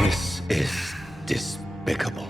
This is despicable.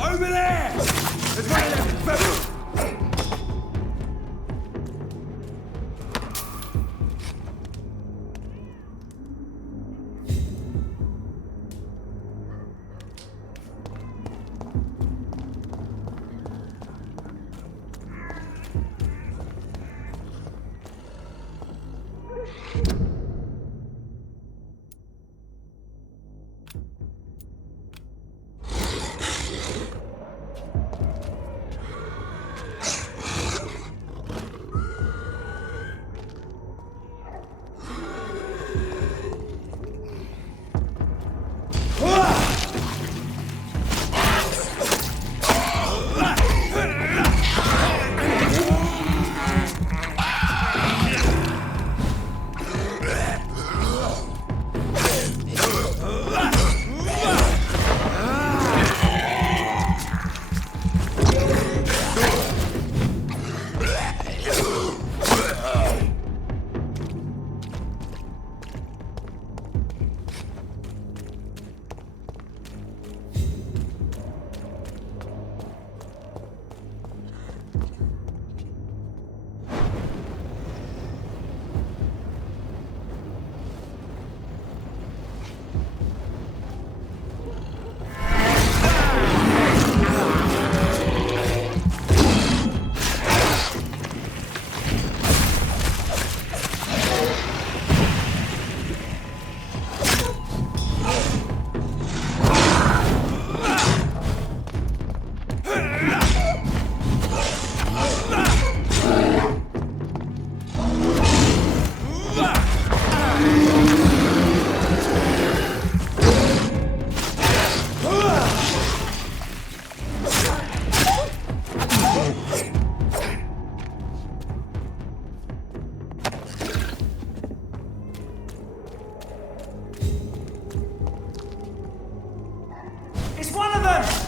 Over there! There's one of them!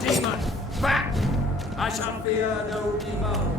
Demon, back! I shall fear no evil.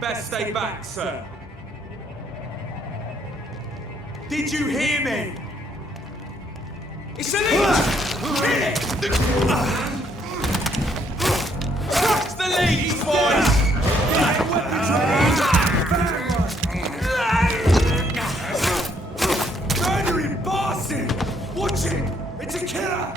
Best stay back, sir. Did you hear me? It's illegal! Hit it! Touch the ladies, boys! Murdering bastard! Watch it! It's a killer!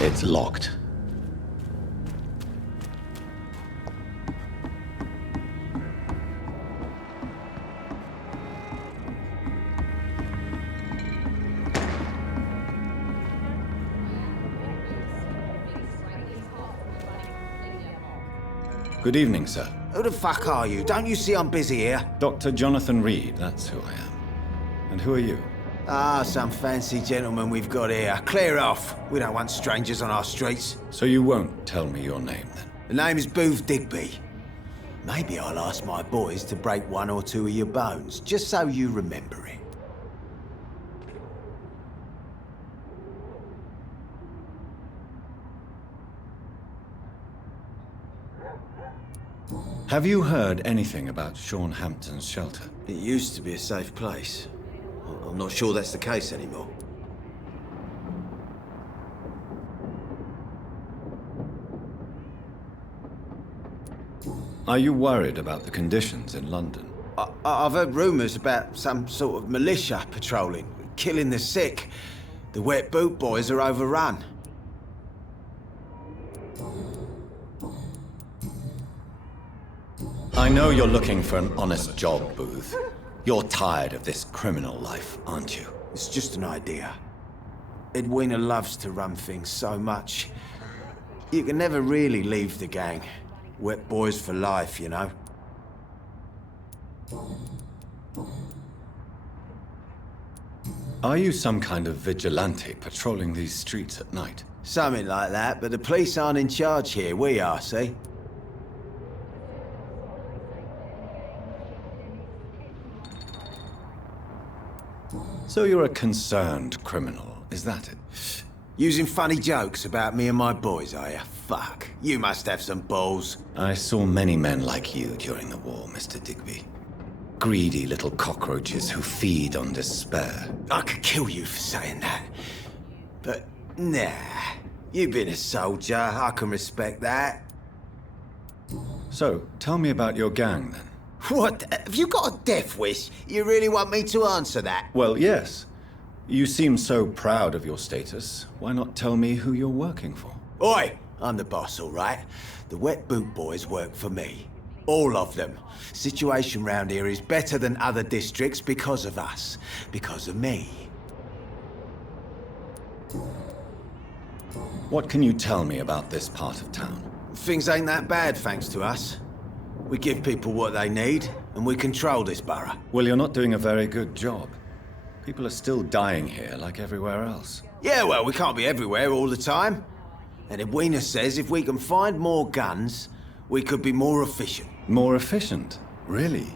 It's locked. Good evening, sir. Who the fuck are you? Don't you see I'm busy here? Dr. Jonathan Reed, that's who I am. And who are you? Ah, some fancy gentleman we've got here. Clear off. We don't want strangers on our streets. So you won't tell me your name, then? The name's Booth Digby. Maybe I'll ask my boys to break one or two of your bones, just so you remember it. Have you heard anything about Sean Hampton's shelter? It used to be a safe place. I'm not sure that's the case anymore. Are you worried about the conditions in London? I've heard rumours about some sort of militia patrolling, killing the sick. The wet boot boys are overrun. I know you're looking for an honest job, Booth. You're tired of this criminal life, aren't you? It's just an idea. Edwina loves to run things so much. You can never really leave the gang. Wet boys for life, you know. Are you some kind of vigilante patrolling these streets at night? Something like that, but the police aren't in charge here. We are, see? So you're a concerned criminal, is that it? Using funny jokes about me and my boys, are you? Fuck. You must have some balls. I saw many men like you during the war, Mr. Digby. Greedy little cockroaches who feed on despair. I could kill you for saying that. But, nah. You've been a soldier. I can respect that. So, tell me about your gang, then. What? Have you got a death wish? You really want me to answer that? Well, yes. You seem so proud of your status. Why not tell me who you're working for? Oi! I'm the boss, all right? The wet boot boys work for me. All of them. Situation round here is better than other districts because of us. Because of me. What can you tell me about this part of town? Things ain't that bad, thanks to us. We give people what they need, and we control this borough. Well, you're not doing a very good job. People are still dying here like everywhere else. Yeah, well, we can't be everywhere all the time. And Edwina says if we can find more guns, we could be more efficient. More efficient? Really?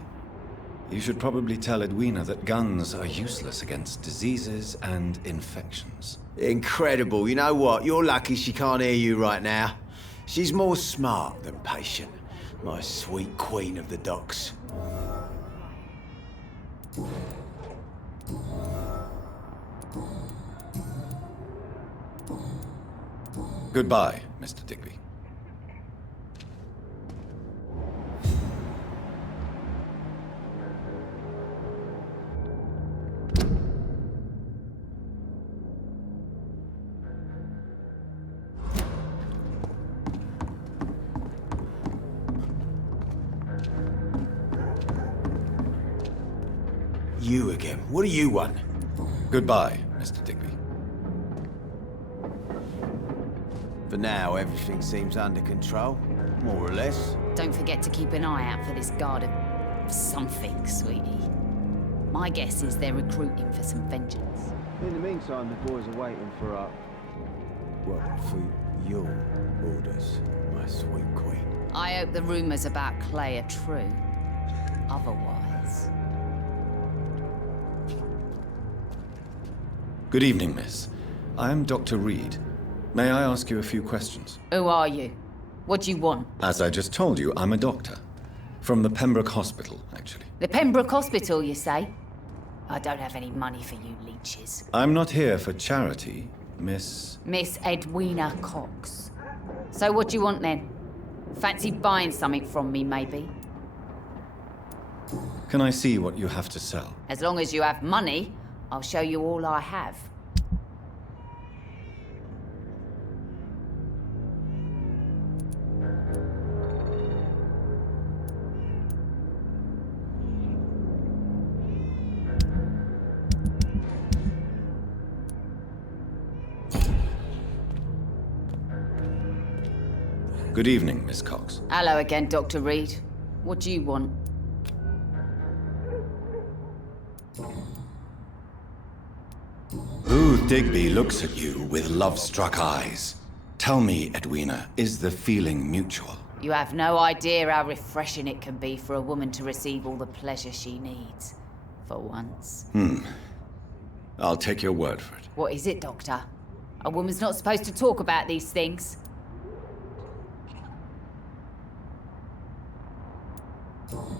You should probably tell Edwina that guns are useless against diseases and infections. Incredible. You know what? You're lucky she can't hear you right now. She's more smart than patient. My sweet queen of the docks. Goodbye, Mr. Digby. You again. What do you want? Goodbye, Mr. Digby. For now, everything seems under control. More or less. Don't forget to keep an eye out for this guard of something, sweetie. My guess is they're recruiting for some vengeance. In the meantime, the boys are waiting for for your orders, my sweet queen. I hope the rumors about Clay are true. Otherwise... Good evening, miss. I am Dr. Reed. May I ask you a few questions? Who are you? What do you want? As I just told you, I'm a doctor. From the Pembroke Hospital, actually. The Pembroke Hospital, you say? I don't have any money for you leeches. I'm not here for charity, Miss... Miss Edwina Cox. So what do you want then? Fancy buying something from me, maybe? Can I see what you have to sell? As long as you have money, I'll show you all I have. Good evening, Miss Cox. Hello again, Dr. Reed. What do you want? Digby looks at you with love-struck eyes. Tell me, Edwina, is the feeling mutual? You have no idea how refreshing it can be for a woman to receive all the pleasure she needs. For once. I'll take your word for it. What is it, Doctor? A woman's not supposed to talk about these things.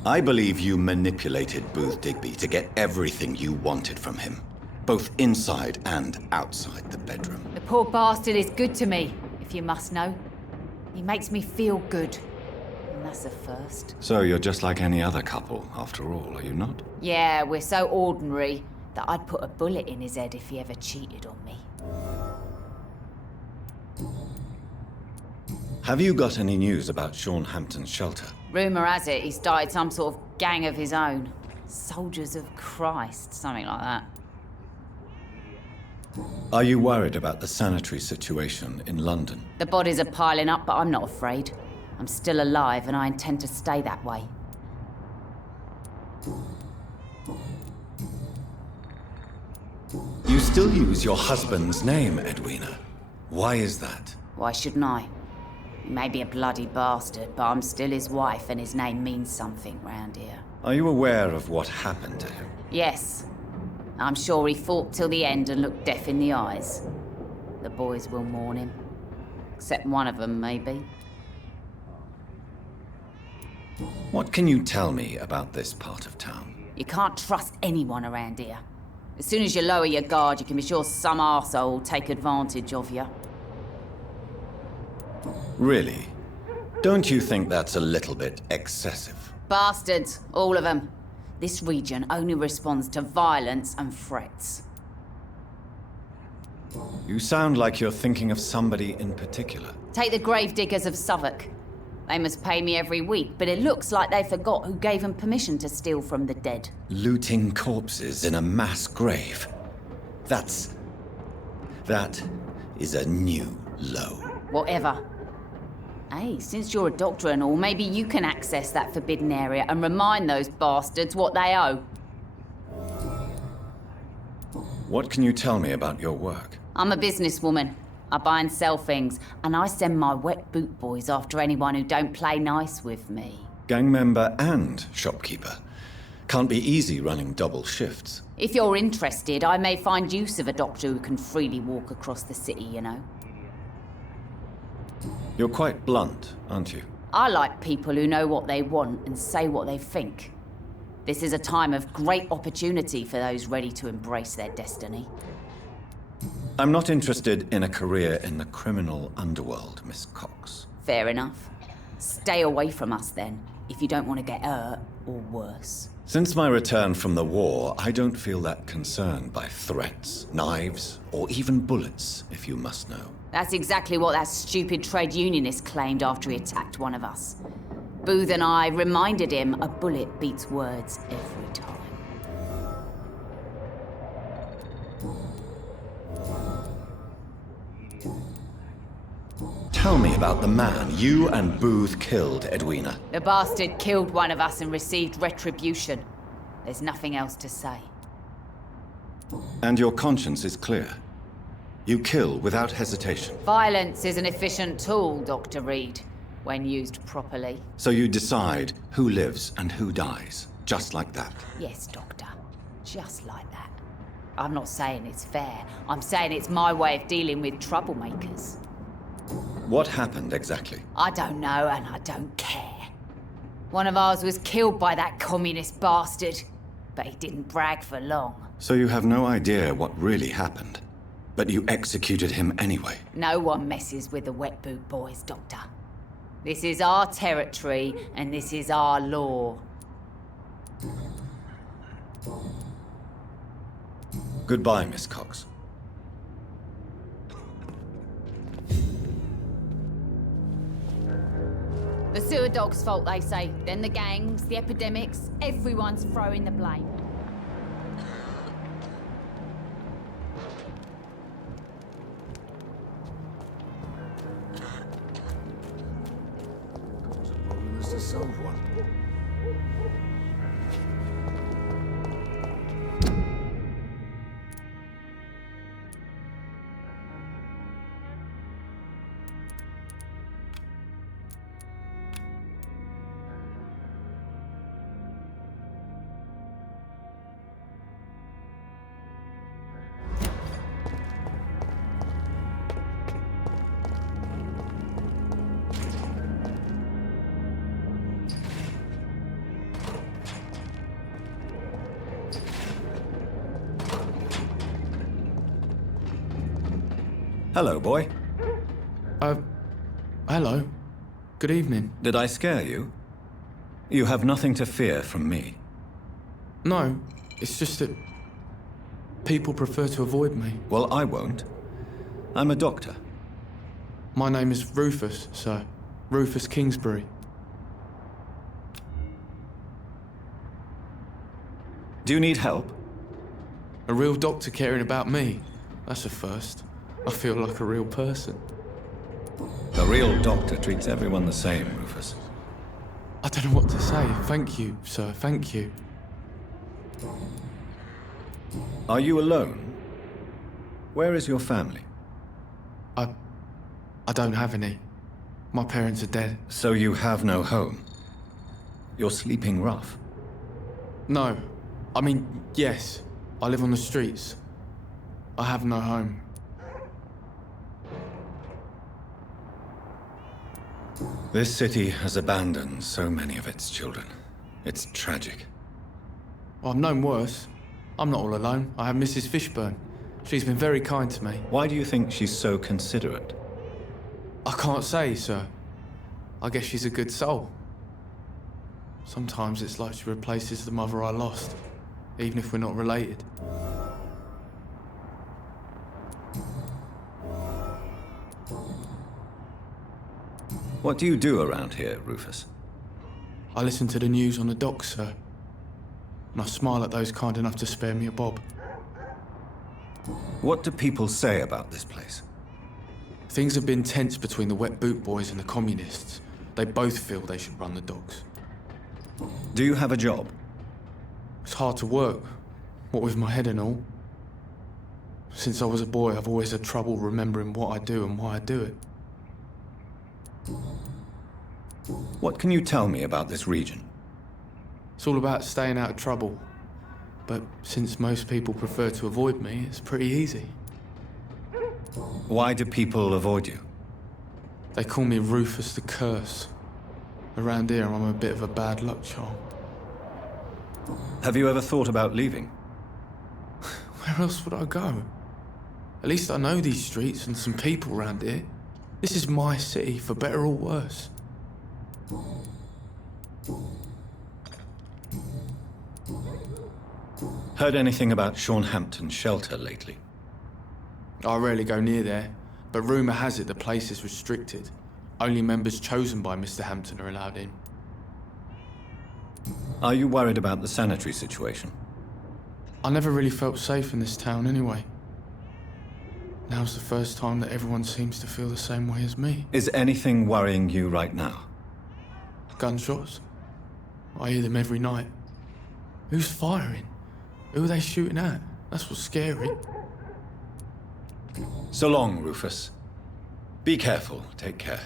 I believe you manipulated Booth Digby to get everything you wanted from him, both inside and outside the bedroom. The poor bastard is good to me, if you must know. He makes me feel good. And that's a first. So you're just like any other couple, after all, are you not? Yeah, we're so ordinary that I'd put a bullet in his head if he ever cheated on me. Have you got any news about Sean Hampton's shelter? Rumour has it he started some sort of gang of his own. Soldiers of Christ, something like that. Are you worried about the sanitary situation in London? The bodies are piling up, but I'm not afraid. I'm still alive, and I intend to stay that way. You still use your husband's name, Edwina. Why is that? Why shouldn't I? He may be a bloody bastard, but I'm still his wife, and his name means something round here. Are you aware of what happened to him? Yes. I'm sure he fought till the end and looked death in the eyes. The boys will mourn him. Except one of them, maybe. What can you tell me about this part of town? You can't trust anyone around here. As soon as you lower your guard, you can be sure some arsehole will take advantage of you. Really? Don't you think that's a little bit excessive? Bastards, all of them. This region only responds to violence and threats. You sound like you're thinking of somebody in particular. Take the gravediggers of Southwark. They must pay me every week, but it looks like they forgot who gave them permission to steal from the dead. Looting corpses in a mass grave. That is a new low. Whatever. Hey, since you're a doctor and all, maybe you can access that forbidden area and remind those bastards what they owe. What can you tell me about your work? I'm a businesswoman. I buy and sell things, and I send my wet boot boys after anyone who don't play nice with me. Gang member and shopkeeper. Can't be easy running double shifts. If you're interested, I may find use of a doctor who can freely walk across the city, you know. You're quite blunt, aren't you? I like people who know what they want and say what they think. This is a time of great opportunity for those ready to embrace their destiny. I'm not interested in a career in the criminal underworld, Miss Cox. Fair enough. Stay away from us then, if you don't want to get hurt or worse. Since my return from the war, I don't feel that concerned by threats, knives, or even bullets, if you must know. That's exactly what that stupid trade unionist claimed after he attacked one of us. Booth and I reminded him a bullet beats words every time. Tell me about the man you and Booth killed, Edwina. The bastard killed one of us and received retribution. There's nothing else to say. And your conscience is clear. You kill without hesitation. Violence is an efficient tool, Dr. Reed, when used properly. So you decide who lives and who dies, just like that. Yes, Doctor. Just like that. I'm not saying it's fair. I'm saying it's my way of dealing with troublemakers. What happened exactly? I don't know, and I don't care. One of ours was killed by that communist bastard, but he didn't brag for long. So you have no idea what really happened, but you executed him anyway. No one messes with the wet boot boys, Doctor. This is our territory, and this is our law. Goodbye, Miss Cox. The sewer dog's fault, they say. Then the gangs, the epidemics, everyone's throwing the blame. Problem is to solve one. Hello, boy. Hello. Good evening. Did I scare you? You have nothing to fear from me. No, it's just that people prefer to avoid me. Well, I won't. I'm a doctor. My name is Rufus, sir. Rufus Kingsbury. Do you need help? A real doctor caring about me. That's a first. I feel like a real person. A real doctor treats everyone the same, Rufus. I don't know what to say. Thank you, sir. Thank you. Are you alone? Where is your family? I don't have any. My parents are dead. So you have no home? You're sleeping rough? No. I mean, yes. I live on the streets. I have no home. This city has abandoned so many of its children. It's tragic. I've known worse. I'm not all alone. I have Mrs. Fishburne. She's been very kind to me. Why do you think she's so considerate? I can't say, sir. I guess she's a good soul. Sometimes it's like she replaces the mother I lost, even if we're not related. What do you do around here, Rufus? I listen to the news on the docks, sir. And I smile at those kind enough to spare me a bob. What do people say about this place? Things have been tense between the wet boot boys and the communists. They both feel they should run the docks. Do you have a job? It's hard to work, what with my head and all. Since I was a boy, I've always had trouble remembering what I do and why I do it. What can you tell me about this region? It's all about staying out of trouble. But since most people prefer to avoid me, it's pretty easy. Why do people avoid you? They call me Rufus the Curse. Around here, I'm a bit of a bad luck charm. Have you ever thought about leaving? Where else would I go? At least I know these streets and some people around here. This is my city, for better or worse. Heard anything about Sean Hampton's shelter lately? I rarely go near there, but rumour has it the place is restricted. Only members chosen by Mr. Hampton are allowed in. Are you worried about the sanitary situation? I never really felt safe in this town anyway. Now's the first time that everyone seems to feel the same way as me. Is anything worrying you right now? Gunshots? I hear them every night. Who's firing? Who are they shooting at? That's what's scary. So long, Rufus. Be careful. Take care.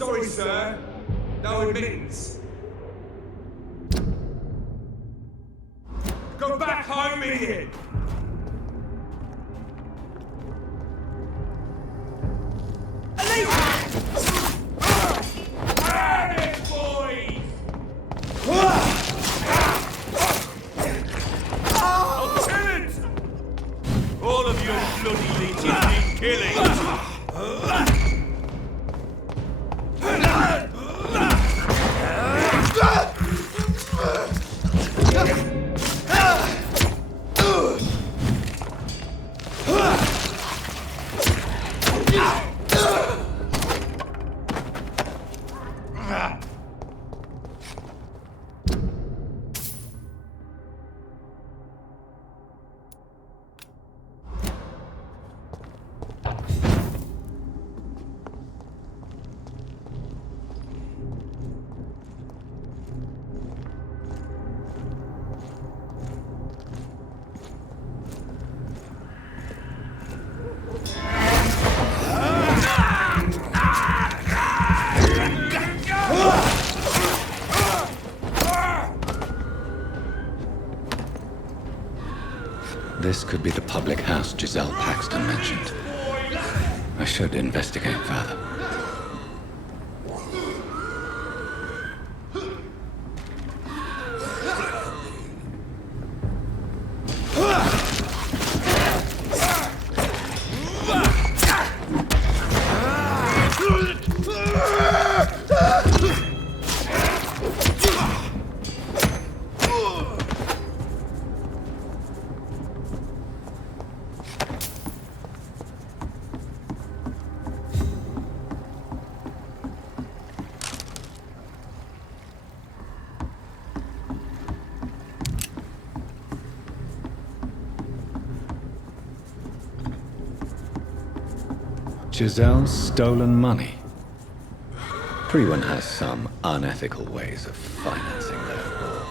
Sorry, sir. No admittance. Go back home, idiot! All of your bloody leeches need killing! This could be the public house Giselle Paxton mentioned. I should investigate further. Giselle's stolen money. Everyone has some unethical ways of financing their war.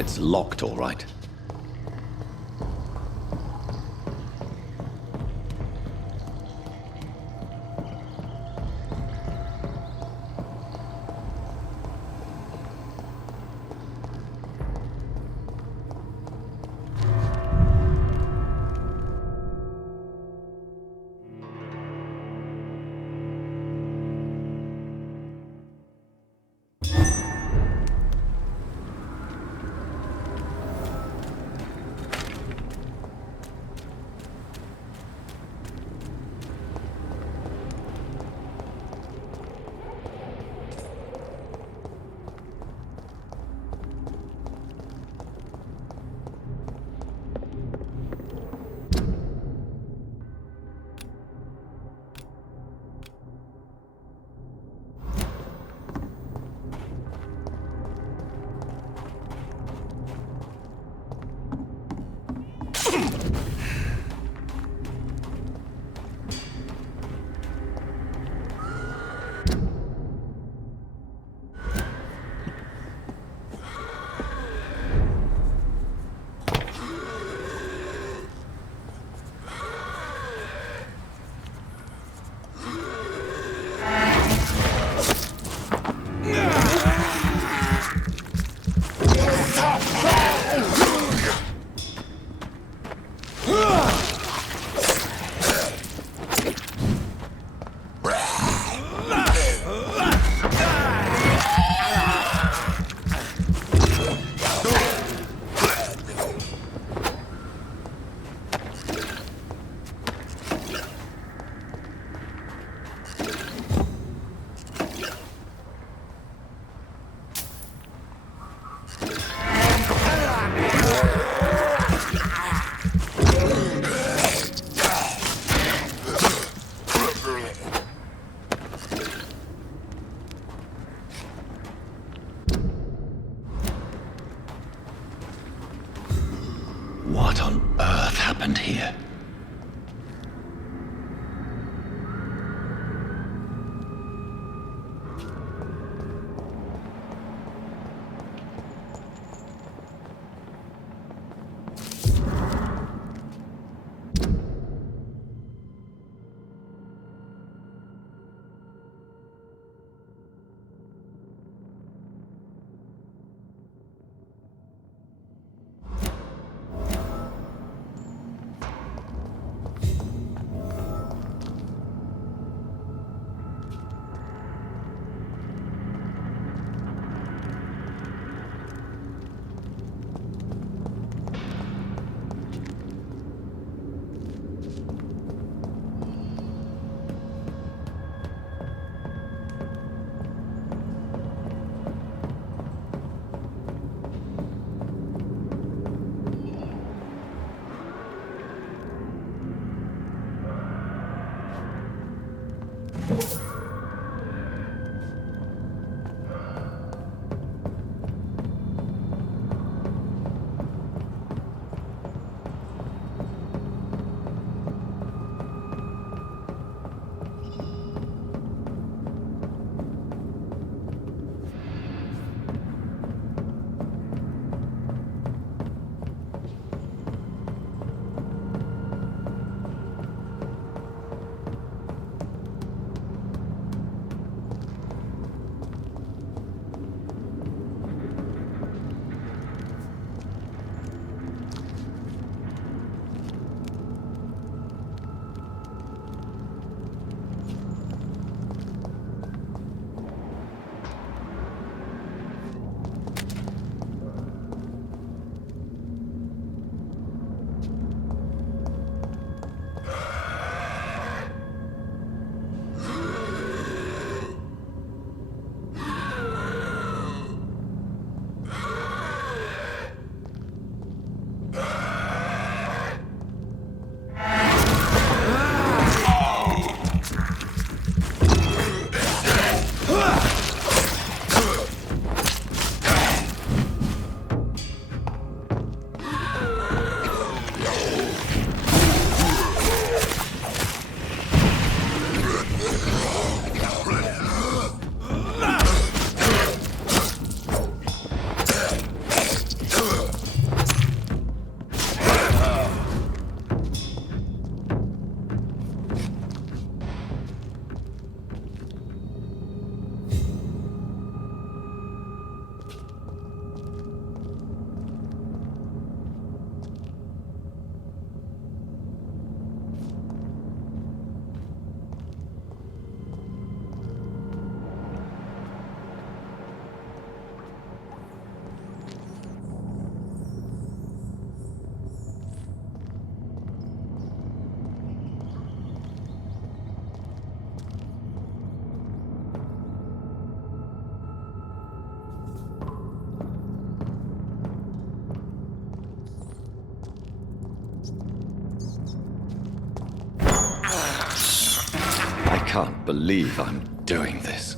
It's locked, all right. What on earth happened here? can't believe I'm doing this.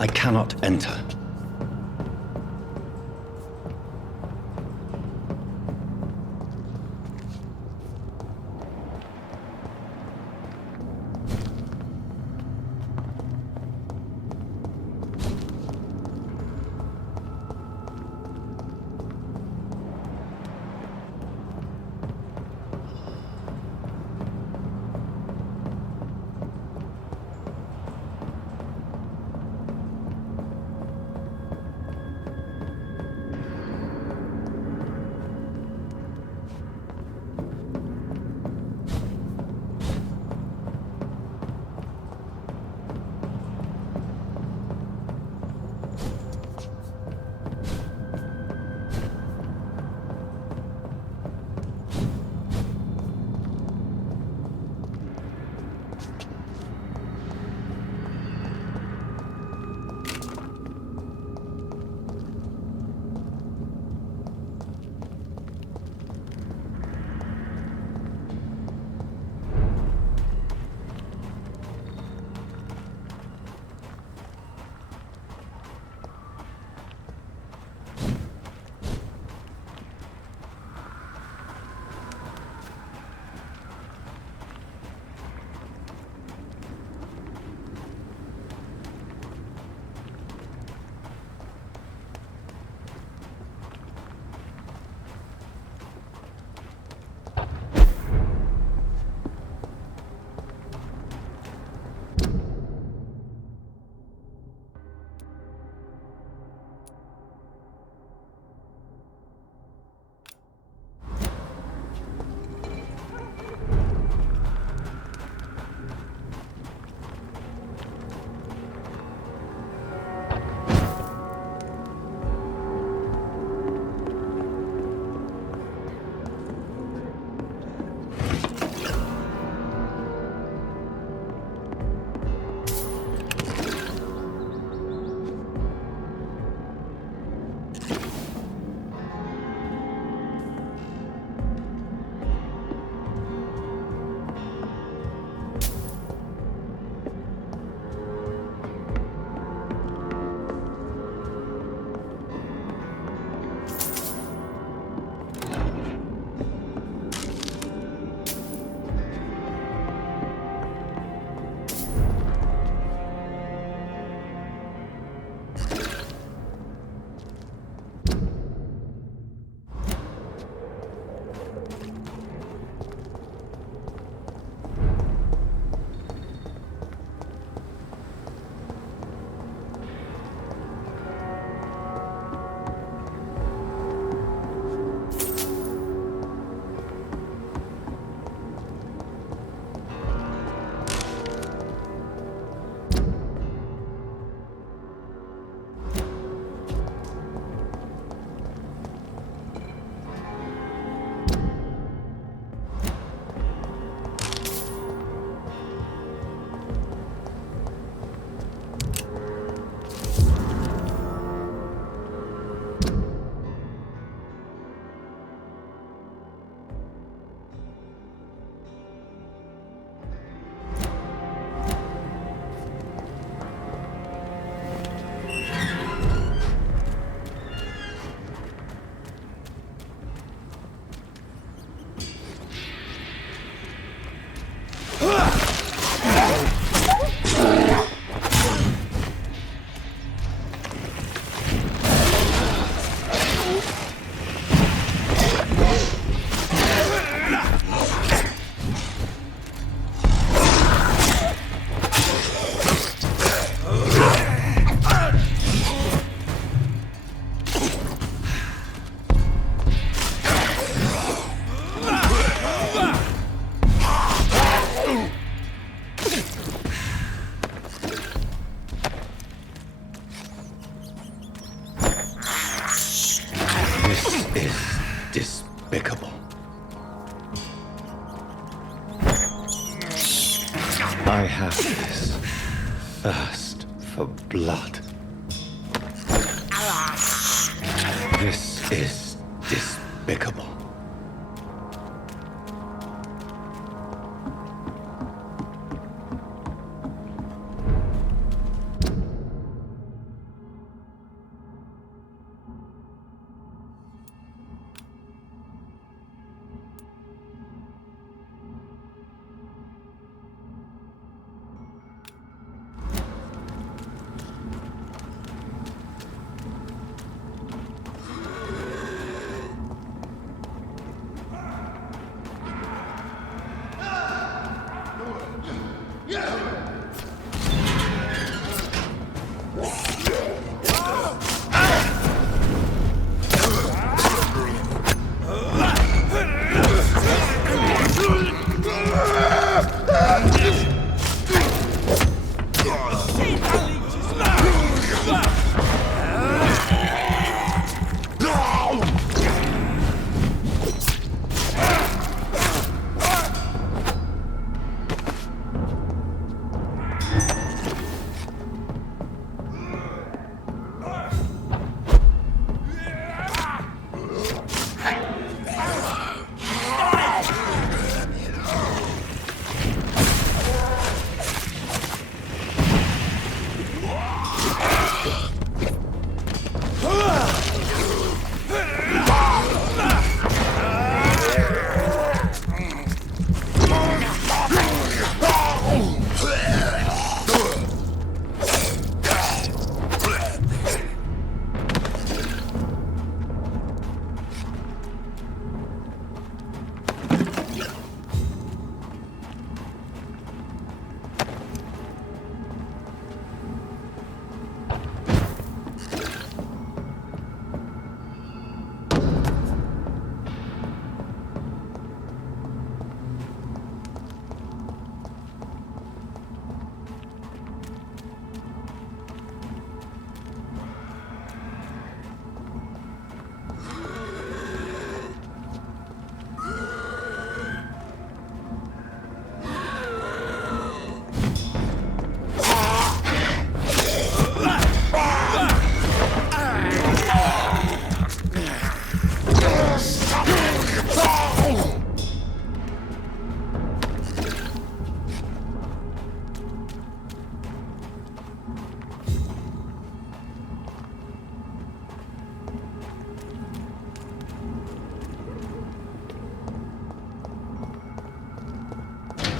I cannot enter. despicable. I have this thirst for blood. This is despicable.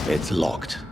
It's locked.